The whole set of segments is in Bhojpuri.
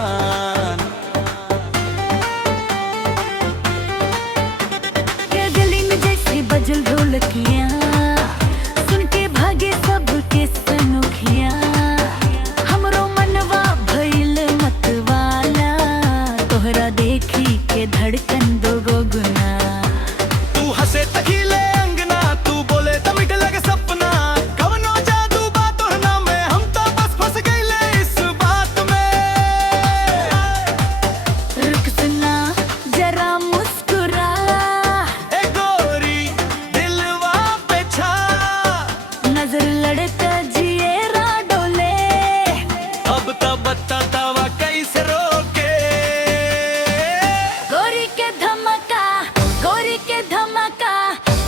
जवान। के गली में जैसे बजल ढोलकियां, सुन के भागे सबके सनुखियां। हमरो मनवा भइल मतवाला, तोहरा देखी के धड़कन दोगो गुना। तू हंसे तकीले अंगना, तू बोले तो मीठ लगे सपना। कवनो जादू बा तोहना में, हम तो बस फंस गइले इस बात में। रुक सुना जरा मुस्कुरा, ए गोरी दिलवा पे छा, नजर लड़ता जिएरा डोले। अब तो बतावा कैसे रोके। गोरी के धमाका, गोरी के धमाका,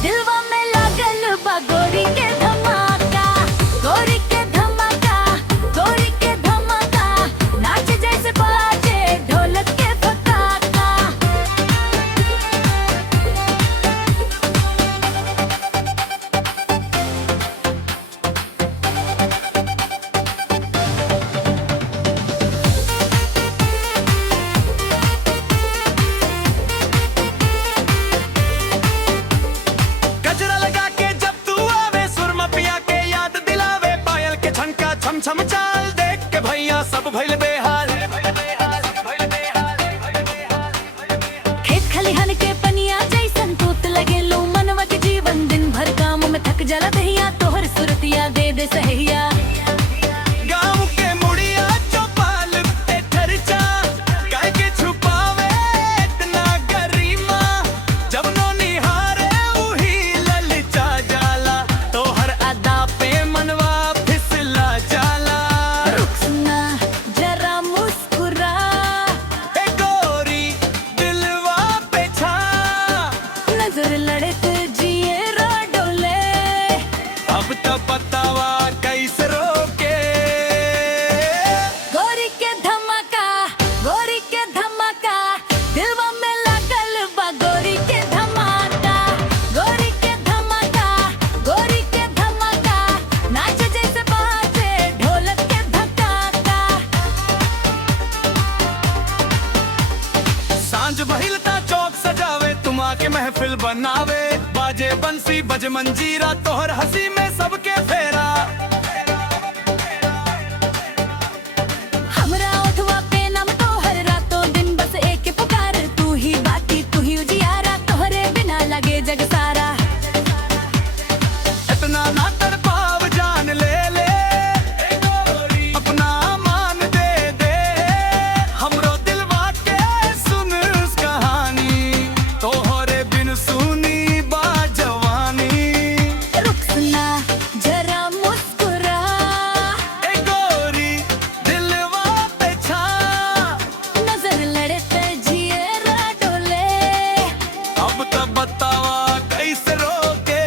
दिलवा में लागल बा गोरी के धमाका। गोरी के धमाका, गोरी के धमाका, नाच जैसे बाजे ढोलक के फकाका। गजरा लगा के जब तू आवे, सुरमा पिया के याद दिलावे। पायल के छनका छम छम चाल देख के भैया सब भइल बेहाल। खेत खलिहान के पनिया जैसन तूत लगे लो मनवा के जीवन। दिन भर काम में थक जाला दहिया, तोहर सुरतिया दे दे सहिया। गाँव के मुड़िया चौपाल पे ठरचा, काहे के छुपावे इतना गरिमा। जब नो निहारे उही ललचा जाला, तोहर अदा पे मनवा फिसला जाला। रुक सुना जरा मुस्कुरा, ए गोरी दिलवा पे छा, नजर लड़ते जिएरा डोले। अब तो बतावा कैसे रोके। गोरी के धमाका, गोरी के धमाका, दिलवा में लागल बा गोरी के धमाका। गोरी के धमाका, गोरी के धमाका, नाच जैसे बाजे ढोलक के भकाका। सांझ बहिलता चौक सजावे, तुम आके महफिल बनावे। बाजे बंसी बज मंजीरा, तोहर हंसी में सबके फेरा। हमरा ओठवा पे नाम तोहर, रातों दिन बस एक पुकार। तू ही बाती तू ही उजियारा, तोहरे बिना लगे जग सारा। इतना ना तड़पाव जान ले ले, अपना मान दे दे। हमरो दिलवा के सुन उस कहानी, तोहरे बिन सुनी बा जवानी। रुक सुना जरा मुस्कुरा, ए गोरी दिलवा पे छा, नजर लड़ते जिएरा डोले। अब तो बतावा कैसे रोके।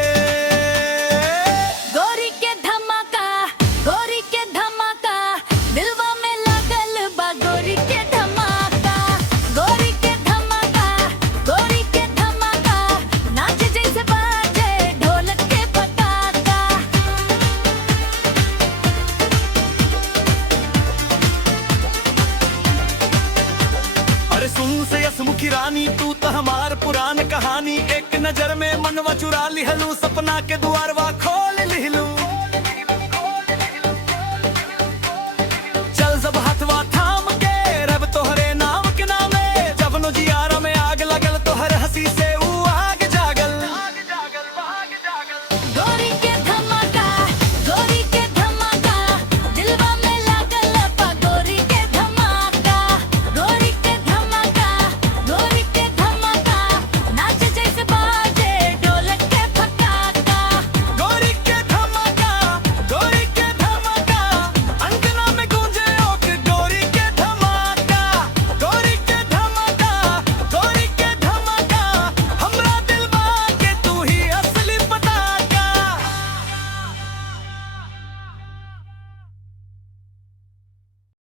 गोरी के धमाका, गोरी के धमाका, दिलवा में लागल बा गोरी के धमाका। गोरी के धमाका, गोरी के धमाका, नाच जैसे बाजे ढोलक के फकाका। अरे सुन से यसमुखी रानी, तू तो हमार पुरान कहानी। एक नजर में मनवा चुरा लिहलू, सपना के दुआरवा खोल लिहलू।